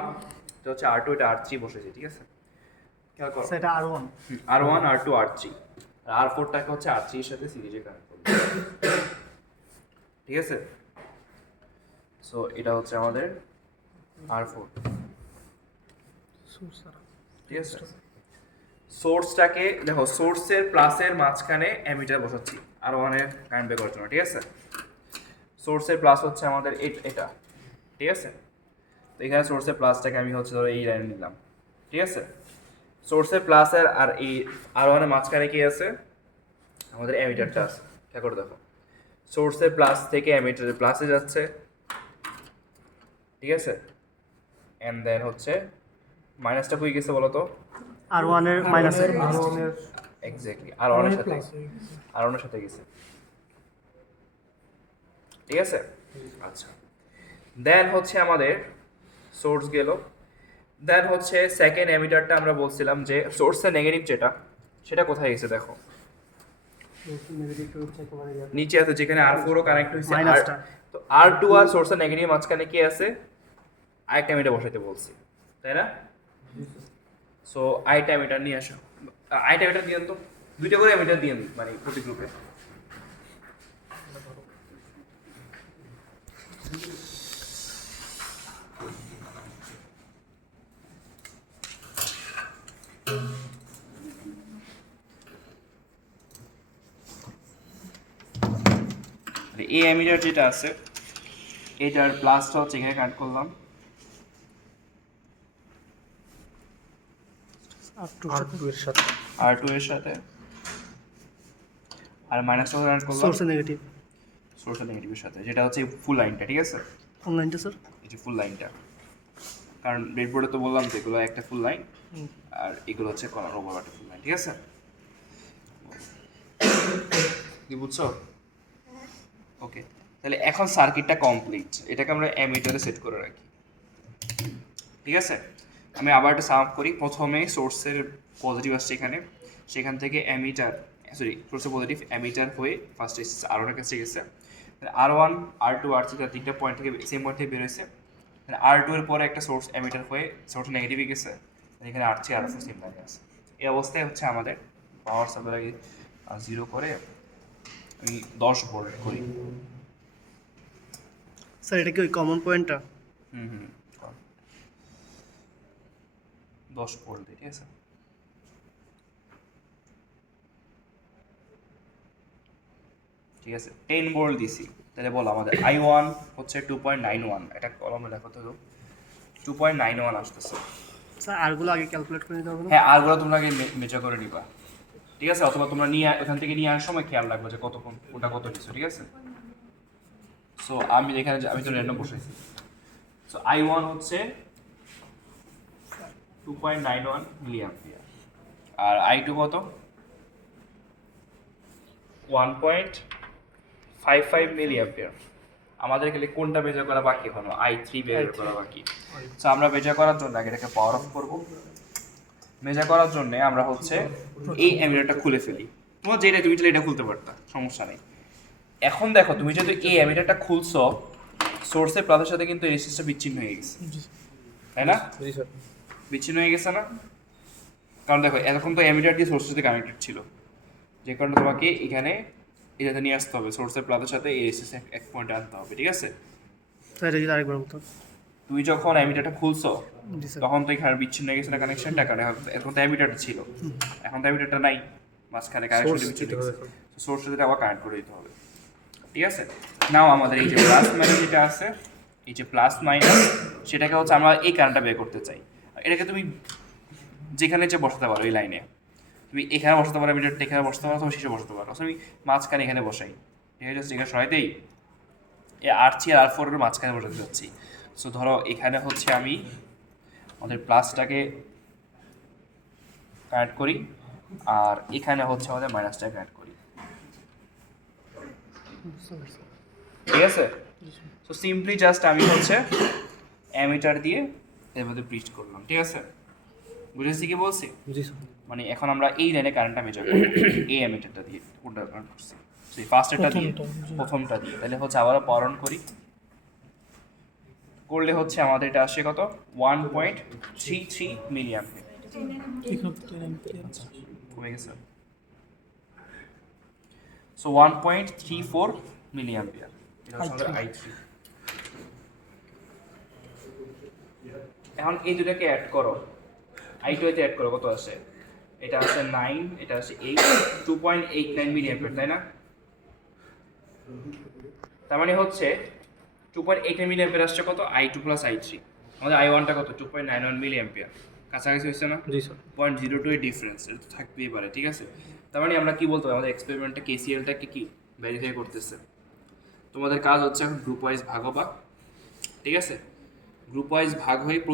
R1 এটা হচ্ছে R2 এটা R3 বসেছে, ঠিক আছে? খেয়াল করো সেটা R1 R1 R2 R3 আর R4টাকে হচ্ছে R3 এর সাথে সিরিজে কানেক্ট করব, ঠিক আছে? সো এটা হচ্ছে আমাদের R4, ঠিক আছে? সোর্সটাকে দেখো, সোর্সের প্লাসের মাঝখানে অ্যামিটার বসাচ্ছি R1 এর কারেন্ট বের করার জন্য, ঠিক আছে? সোর্সের প্লাস হচ্ছে আমাদের এটা, ঠিক আছে? তো এখানে সোর্সের প্লাসটাকে আমি হচ্ছে ধরো এই লাইনে নিলাম, ঠিক আছে? সোর্সের প্লাসের আর এই R1 এর মাঝখানে কি আছে? আমাদের অ্যামিটারটা আছে, খেয়াল করে দেখো। সোর্সের প্লাস থেকে অ্যামিটারের প্লাসে যাচ্ছে, ঠিক আছে? এন্ড দেন হচ্ছে মাইনাসটা কই গেছে বলো তো? R1 এর মাইনাস এক্স্যাক্টলি R1 এর সাথে, R1 এর সাথে গেছে, ঠিক আছে? আচ্ছা, দেন হচ্ছে আমাদের সোর্স গেল, দেন হচ্ছে সেকেন্ড এমিটারটা আমরা বলছিলাম যে সোর্সের নেগেটিভ যেটা, সেটা কোথায় গেছে দেখো, নিচে আছে যেখানে R4 ও কানেক্ট হয়েছে। মাইনাসটা তো R2 আর সোর্সের নেগেটিভ মাঝখানে কি আছে? আরেকটা এমিটার বসাইতে বলছি, তাই না? সো আইটা এমিটার নিয়ে আসো, আইটা এমিটার দিয়ে তো, দুইটা করে এমিটার দিয়ে মানে প্রতি গ্রুপে। এই এমিটার যেটা আছে এটার প্লাসটা হচ্ছে এখানে কানেক্ট করলাম, R2 এর সাথে R2 এর সাথে, আর মাইনাসটা কানেক্ট করলাম সোর্স নেগেটিভ সোর্সের নেগেটিভের সাথে, যেটা হচ্ছে ফুল লাইনটা, ঠিক আছে? অনলাইনটা স্যার এই যে ফুল লাইনটা, কারণ ব্রেডবোর্ডে তো বললাম যে এগুলো একটা ফুল লাইন আর এগুলো হচ্ছে কর্নার ওভার একটা ফুল লাইন, ঠিক আছে? কি বুঝছো? ওকে, তাহলে এখন সার্কিটটা কমপ্লিট, এটাকে আমরা অ্যামিটারে সেট করে রাখি, ঠিক আছে? আমি আবার একটা সাম আপ করি। প্রথমে সোর্সের পজিটিভ আসছে এখানে, সেখান থেকে অ্যামিটার, সরি সোর্সের পজিটিভ অ্যামিটার হয়ে ফার্স্ট R1 এর কাছে গেছে, R1 R2 R3 তার তিনটা পয়েন্ট থেকে সেম পয়েন্ট থেকে বের হয়েছে, R2 এর পরে একটা সোর্স অ্যামিটার হয়ে সোর্স নেগেটিভে গেছে, এখানে R3 R4 সেম লাইনে আছে। এই অবস্থায় হচ্ছে আমাদের পাওয়ার সাপ্লাই 0 করে আমি 10 ভোল্ট করি। স্যার এটা কি ওই কমন পয়েন্টটা? হুম 10 ভোল্ট, ঠিক আছে? ঠিক আছে, 10 ভোল্ট দিছি, তাহলে বলো আমাদের I1 হচ্ছে 2.91, এটা কলমে দেখো তো 2.91 আসতেছে। স্যার আরগুলো আগে ক্যালকুলেট করে নিতে হবে না? হ্যাঁ, আরগুলো তোমরা আগে মেজার করে নিবা, ঠিক আছে? অথবা তোমরা নিয়ে ওখান থেকে নিয়ে আসার সময় খেয়াল রাখবো যে কতক্ষণ কোনটা কত নিচ্ছ, ঠিক আছে? সো আমি এখানে আমি তো র্যান্ডম বসাইছি। সো I1 হচ্ছে 2.91 মিলি অ্যাম্পিয়ার আর I2 কত? 1.55 মিলি অ্যাম্পিয়ার। আমাদের খালি কোনটা মেজার করা বাকি এখনো? I3 বের করা বাকি। সো আমরা মেজার করার জন্য আগে এটাকে পাওয়ার অফ করব। মেজার করার জন্য আমরা হচ্ছে এই অ্যামিটারটা খুলে ফেলি। তোমার যেটা তুমি চাইলে এটা খুলতে পারতা, সমস্যা নেই। এখন দেখো তুমি যেহেতু এই অ্যামিটারটা খুলছো, সোর্সের প্লাসের সাথে কিন্তু রেজিস্ট্যান্সটা বিচ্ছিন্ন হয়ে গেছে, তাই না? বিচ্ছিন্ন হয়ে গেছে না? কারণ দেখো এতক্ষণ তো অ্যামিটার দিয়ে সোর্সের সাথে কানেক্টেড ছিল, যে কারণে তোমাকে এখানে এটাতে নিয়ে আসতে হবে, সোর্সের প্লাসের সাথে এই রেজিস্ট্যান্স এক পয়েন্টে আনতে হবে, ঠিক আছে? স্যার এটা যদি আরেকবার বলতো। তুমি যখন অ্যামিটারটা খুলছো জি স্যার। তখন তো এখানে বিচ্ছিন্ন হয়ে গেছে না কানেকশনটা, কারণ এখন তো অ্যামিটারটা ছিল, এখন তো অ্যামিটারটা নাই, মাঝখানে কানেকশনটা বিচ্ছিন্ন হয়ে গেছে, সোর্সের সাথে আবার কানেক্ট করে দিতে হবে, ঠিক আছে? নাও আমাদের এই যে প্লাস মাইনাস যেটা আছে, এই যে প্লাস মাইনাস, সেটাকে হচ্ছে আমরা এই কারেন্টটা বের করতে চাই। এটাকে তুমি যেখানে যে বসাতে পারো, এই লাইনে তুমি এখানে বসাতে পারো, মিটারটা এখানে বসাতে পারো, অথবা শেষে বসাতে পারো, আমি মাঝখানে এখানে বসাই, ঠিক আছে? এখানে সরাইতেই এই R3 আর R4 এর মাঝখানে বসাতে যাচ্ছি। সো ধরো এখানে হচ্ছে আমি আমাদের প্লাসটাকে কানেক্ট করি আর এখানে হচ্ছে আমাদের মাইনাসটাকে কানেক্ট করি, ঠিক আছে? সো সিম্পলি জাস্ট আমি হচ্ছে অ্যামিটার দিয়ে এর মধ্যে ব্রিজ করলাম, ঠিক আছে? বুঝেছি কি বলছি? জি স্যার। মানে এখন আমরা এই লাইনে কারেন্টটা মেজার করব এই অ্যামিটারটা দিয়ে, কোনটা কারেন্ট করছি সেই ফার্স্টেরটা দিয়ে, প্রথমটা দিয়ে। তাহলে হচ্ছে আবারও পাওয়ার অন করি, করলে হচ্ছে আমাদের এটা আসে কত 1.33 মিলি অ্যাম্পিয়ার কমে গেছে সো 1.34 মিলি অ্যাম্পিয়ার এটা হচ্ছে আমাদের i3 এখন এই দুটাকে অ্যাড করো i2 তে অ্যাড করো কত আসে এটা আছে 9 এটা আছে 8 2.89 মিলি অ্যাম্পিয়ার তাই না তার মানে হচ্ছে 2.89 মিলি অ্যাম্পিয়ার আসছে কত i2 প্লাস i3 আমাদের i1 টা কত 2.91 মিলি অ্যাম্পিয়ার কাছাকাছি হচ্ছে না জি স্যার 0.02 এর ডিফারেন্স এটা তো থাকতেই পারে ঠিক আছে তার মানে আমরা কি বলতে পারি আমাদের এক্সপেরিমেন্টটা কেসিএলটাকে কি ভেরিফাই করতেছে তোমাদের কাজ হচ্ছে এখন গ্রুপ ওয়াইজ ভাগ হবা ঠিক আছে গ্রুপ ওয়াইজ ভাগ হয়ে